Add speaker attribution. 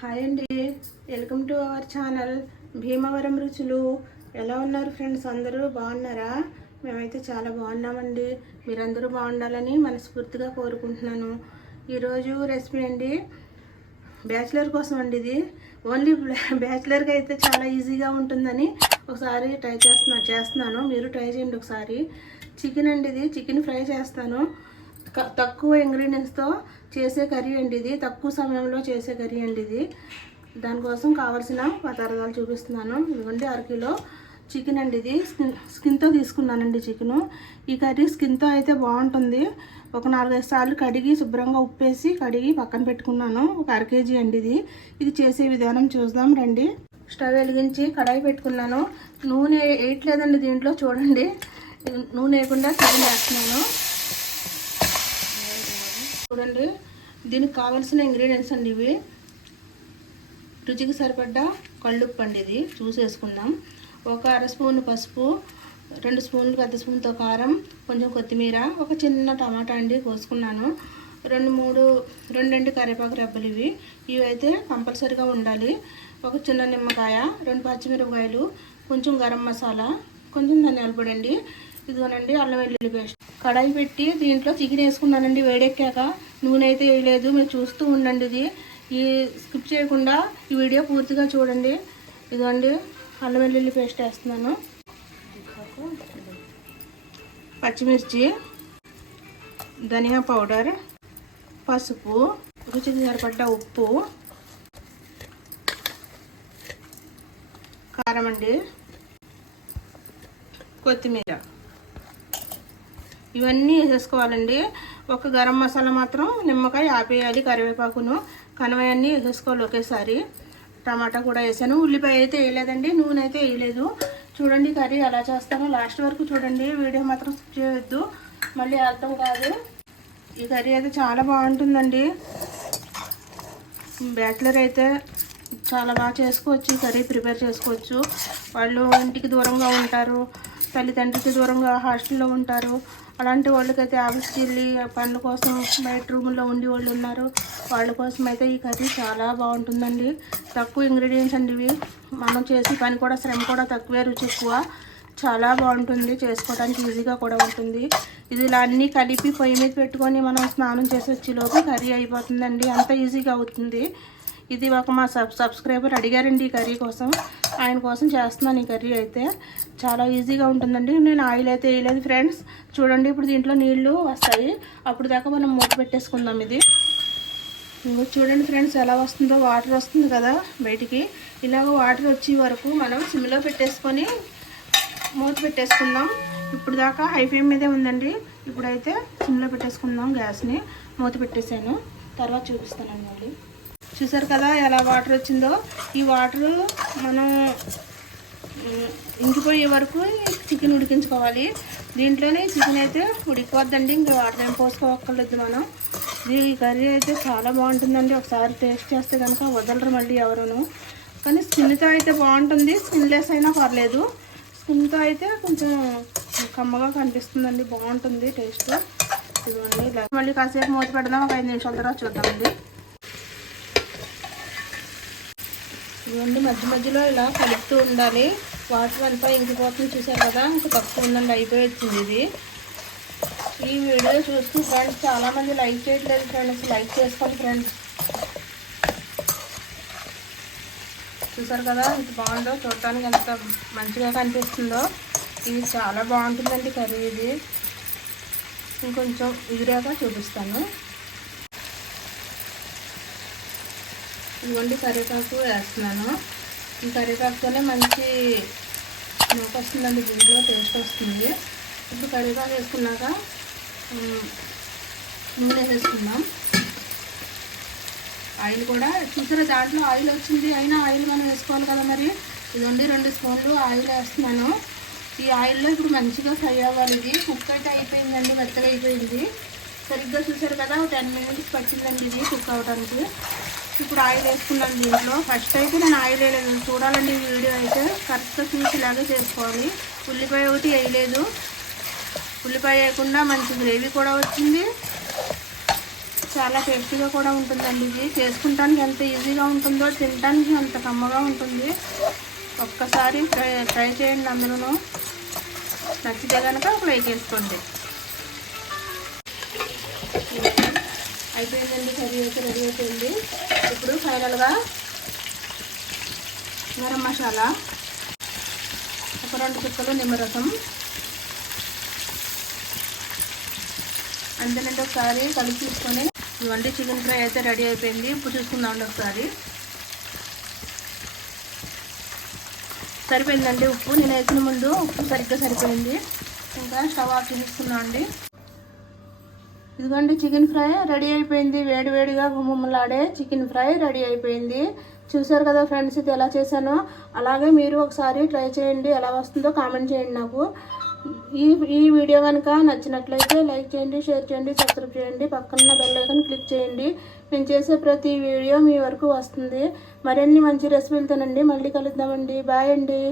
Speaker 1: Hi అండి. Welcome to our channel. Bhimavaram రుచులు. ఎలా ఉన్నారు ఫ్రెండ్స్? అందరూ బాగున్నారా? మేమైతే చాలా బాగున్నామండి. మీరందరూ బాగుండాలని మనస్ఫూర్తిగా కోరుకుంటున్నాను. ఈరోజు రెసిపీ అండి బ్యాచిలర్ కోసం అండి ఇది. ఓన్లీ బ్యాచిలర్కి అయితే చాలా ఈజీగా ఉంటుందని ఒకసారి ట్రై చేస్తున్నా చేస్తున్నాను. మీరు ట్రై చేయండి ఒకసారి. చికెన్ అండి ఇది. చికెన్ ఫ్రై చేస్తాను. తక్కువ ఇంగ్రీడియంట్స్తో చేసే కర్రీ అండి ఇది. తక్కువ సమయంలో చేసే కర్రీ అండి ఇది. దానికోసం కావాల్సిన పదార్థాలు చూపిస్తున్నాను. ఇదిగోండి అరకిలో చికెన్ అండి ఇది. స్కిన్ స్కిన్తో తీసుకున్నానండి చికెను. ఈ కర్రీ స్కిన్తో అయితే బాగుంటుంది. ఒక నాలుగైదు సార్లు కడిగి శుభ్రంగా ఉప్పేసి కడిగి పక్కన పెట్టుకున్నాను. ఒక అర కేజీ అండి ఇది. ఇది చేసే విధానం చూద్దాం రండి. స్టవ్ వెలిగించి కడాయి పెట్టుకున్నాను. నూనె వేయట్లేదండి దీంట్లో చూడండి. నూనె వేయకుండా చికెన్ వేస్తున్నాను. చూడండి. దీనికి కావాల్సిన ఇంగ్రీడియంట్స్ అండి ఇవి. రుచికి సరిపడ్డ కళ్ళుప్పు అండి ఇది. చూసేసుకుందాం ఒక అర స్పూన్ పసుపు రెండు స్పూన్లు పెద్ద స్పూన్తో కారం కొంచెం కొత్తిమీర ఒక చిన్న టమాటా అండి కోసుకున్నాను. రెండు మూడు రెండండి కరివేపాకు రెబ్బలు ఇవి. ఇవి అయితే కంపల్సరీగా ఉండాలి. ఒక చిన్న నిమ్మకాయ రెండు పచ్చిమిరపకాయలు కొంచెం గరం మసాలా కొంచెం ధనియాల పొడి అండి. ఇదిగోనండి అల్లం వెల్లుల్లి పేస్ట్. కడాయి పెట్టి దీంట్లో చికెన్ వేసుకున్నానండి వేడెక్కాక. నూనె అయితే వేయలేదు మీరు చూస్తూ ఉండండి ఇది. ఈ స్కిప్ చేయకుండా ఈ వీడియో పూర్తిగా చూడండి. ఇదిగోండి అల్లం వెల్లుల్లి పేస్ట్ వేస్తున్నాను. పచ్చిమిర్చి ధనియా పౌడర్ పసుపు రుచికి సరిపడ్డ ఉప్పు కారం అండి కొత్తిమీర. ఇవన్నీ వేసేసుకోవాలండి. ఒక గరం మసాలా మాత్రం నిమ్మకాయ ఆపేయాలి కరివేపాకును. కనవయన్నీ వేసేసుకోవాలి ఒకేసారి. టమాటా కూడా వేసాను. ఉల్లిపాయ అయితే వేయలేదండి. నూనె అయితే వేయలేదు. చూడండి కర్రీ ఎలా చేస్తానో లాస్ట్ వరకు చూడండి. వీడియో మాత్రం స్కిప్ చేయొద్దు. మళ్ళీ అర్థం కాదు. ఈ కర్రీ అయితే చాలా బాగుంటుందండి. బ్యాచిలర్ అయితే చాలా బాగా చేసుకోవచ్చు. ఈ కర్రీ ప్రిపేర్ చేసుకోవచ్చు. వాళ్ళు ఇంటికి దూరంగా ఉంటారు. తల్లిదండ్రులకి దూరంగా హాస్టల్లో ఉంటారు. అలాంటి వాళ్ళకైతే ఆఫీస్కి వెళ్ళి పనుల కోసం బయట రూమ్లో ఉండి వాళ్ళు ఉన్నారు. వాళ్ళ కోసం అయితే ఈ కర్రీ చాలా బాగుంటుందండి. తక్కువ ఇంగ్రీడియంట్స్ అండి ఇవి. మనం చేసి పని కూడా శ్రమ కూడా తక్కువే రుచి ఎక్కువ. చాలా బాగుంటుంది. చేసుకోవడానికి ఈజీగా కూడా ఉంటుంది. ఇది ఇలా అన్నీ కలిపి పొయ్యి మీద పెట్టుకొని మనం స్నానం చేసి వచ్చేలోపు కర్రీ అయిపోతుందండి. అంత ఈజీగా అవుతుంది. ఇది ఒక మా సబ్ సబ్స్క్రైబర్ అడిగారండి ఈ కర్రీ కోసం. ఆయన కోసం చేస్తున్నాను ఈ కర్రీ అయితే. చాలా ఈజీగా ఉంటుందండి. నేను ఆయిల్ అయితే వేయలేదు ఫ్రెండ్స్. చూడండి ఇప్పుడు దీంట్లో నీళ్ళు వస్తాయి. అప్పుడు దాకా మనం మూత పెట్టేసుకుందాం ఇది. చూడండి ఫ్రెండ్స్ ఎలా వస్తుందో. వాటర్ వస్తుంది కదా బయటికి. ఇలాగ వాటర్ వచ్చే వరకు మనం సిమ్లో పెట్టేసుకొని మూత పెట్టేసుకుందాం. ఇప్పుడు దాకా హై ఫ్లేమ్ మీదే ఉందండి. ఇప్పుడైతే సిమ్లో పెట్టేసుకుందాం గ్యాస్ని. మూత పెట్టేసాను. తర్వాత చూపిస్తానండి మళ్ళీ. చూసారు కదా ఎలా వాటర్ వచ్చిందో? ఈ వాటర్ మనం ఇంకిపోయే వరకు చికెన్ ఉడికించుకోవాలి. దీంట్లోనే చికెన్ అయితే ఉడికిపోద్దండి. ఇంకా వాటర్ ఏం పోసుకోవక్కర్లేదు మనం. ఇది ఈ కర్రీ అయితే చాలా బాగుంటుందండి. ఒకసారి టేస్ట్ చేస్తే కనుక వదలరు మళ్ళీ ఎవరును. కానీ స్కిన్తో అయితే బాగుంటుంది. స్కిన్లెస్ అయినా పర్లేదు. స్కిన్తో అయితే కొంచెం కమ్మగా కనిపిస్తుందండి. బాగుంటుంది టేస్ట్. ఇదిగోండి ఇలా. మళ్ళీ కాసేపు మూత పెడదాం. ఒక ఐదు నిమిషాల తర్వాత చూద్దామండి. ఇదిగోండి మధ్య మధ్యలో ఇలా కలుపుతూ ఉండాలి. వాటర్ అంతా ఇంకిపోతుంది చూసారు కదా? ఇంకా తక్కువ ఉందండి అయిపోయింది ఇది. ఈ వీడియో చూస్తూ ఫ్రెండ్స్ చాలామంది లైక్ చేయట్లేదు ఫ్రెండ్స్ లైక్ చేసుకోండి ఫ్రెండ్స్ చూసారు కదా? ఇంత బాగుందో చూడటానికి ఎంత మంచిగా కనిపిస్తుందో. ఇది చాలా బాగుంటుందండి కర్రీ ఇది. ఇంకొంచెం ఎగిరాక చూపిస్తాను. ఇదిగోండి కరివేపాకు వేస్తున్నాను. ఈ కరివేపాకుతోనే మంచి నూక వస్తుందండి దీంట్లో టేస్ట్ వస్తుంది. ఇప్పుడు కరివేపాకు వేసుకున్నాక నూనె వేసుకుందాం. ఆయిల్ కూడా చూసారా దాంట్లో ఆయిల్ వచ్చింది? అయినా ఆయిల్ మనం వేసుకోవాలి కదా మరి? ఇదండి రెండు స్పూన్లు ఆయిల్ వేస్తున్నాను. ఈ ఆయిల్లో ఇప్పుడు మంచిగా ఫ్రై అవ్వాలి. ఇది కుక్ అయితే అయిపోయిందండి మెత్తగా అయిపోయింది. సరిగ్గా చూసారు కదా టెన్ మినిట్స్ పట్టిందండి ఇది కుక్ అవ్వడానికి ఇప్పుడు ఆయిల్ వేసుకున్నాను దీంట్లో. ఫస్ట్ అయితే నేను ఆయిల్ వేయలేదు. చూడాలండి ఈ వీడియో అయితే. కరెక్ట్గా చూసి ఇలాగే చేసుకోవాలి. ఉల్లిపాయ ఒకటి వేయలేదు. ఉల్లిపాయ వేయకుండా మంచి గ్రేవీ కూడా వచ్చింది. చాలా టేస్టీగా కూడా ఉంటుందండి ఇది. చేసుకుంటానికి ఎంత ఈజీగా ఉంటుందో తినడానికి అంత కమ్మగా ఉంటుంది. ఒక్కసారి ట్రై ట్రై చేయండి అందరూ నచ్చితే కనుక ఒక లైక్ వేసుకోండి. అయిపోయిందండి. కర్రీ అయితే రెడీ అయిపోయింది. ఇప్పుడు ఫైనల్గా గరం మసాలా ఒక రెండు చుక్కలు నిమ్మరసం అంతేనంటే ఒకసారి కలిపి తీసుకొని ఇవ్వండి. చికెన్ ఫ్రై అయితే రెడీ అయిపోయింది. ఇప్పుడు చూసుకుందామండి ఒకసారి. సరిపోయిందండి ఉప్పు. నేను వేసిన ముందు ఉప్పు సరిగ్గా సరిపోయింది. ఇంకా స్టవ్ ఆఫ్ చేసుకున్నాం అండి ఇదిగోండి చికెన్ ఫ్రై రెడీ అయిపోయింది. వేడి వేడిగా గుమ్మలాడే చికెన్ ఫ్రై రెడీ అయిపోయింది. చూసారు కదా ఫ్రెండ్స్ ఇది ఎలా చేశానో? అలాగే మీరు ఒకసారి ట్రై చేయండి. ఎలా వస్తుందో కామెంట్ చేయండి నాకు. ఈ ఈ వీడియో కనుక నచ్చినట్లయితే లైక్ చేయండి షేర్ చేయండి సబ్స్క్రైబ్ చేయండి. పక్కన బెల్ ఐకన్ క్లిక్ చేయండి. నేను చేసే ప్రతి వీడియో మీ వరకు వస్తుంది. మరిన్ని మంచి రెసిపీలతోనండి మళ్ళీ కలుద్దామండి. బాయ్ అండి.